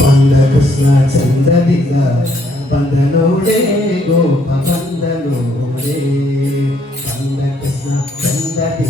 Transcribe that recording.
పందకు చందదిద బంధనోడే గోప బంధనోడే పందకు చందదిద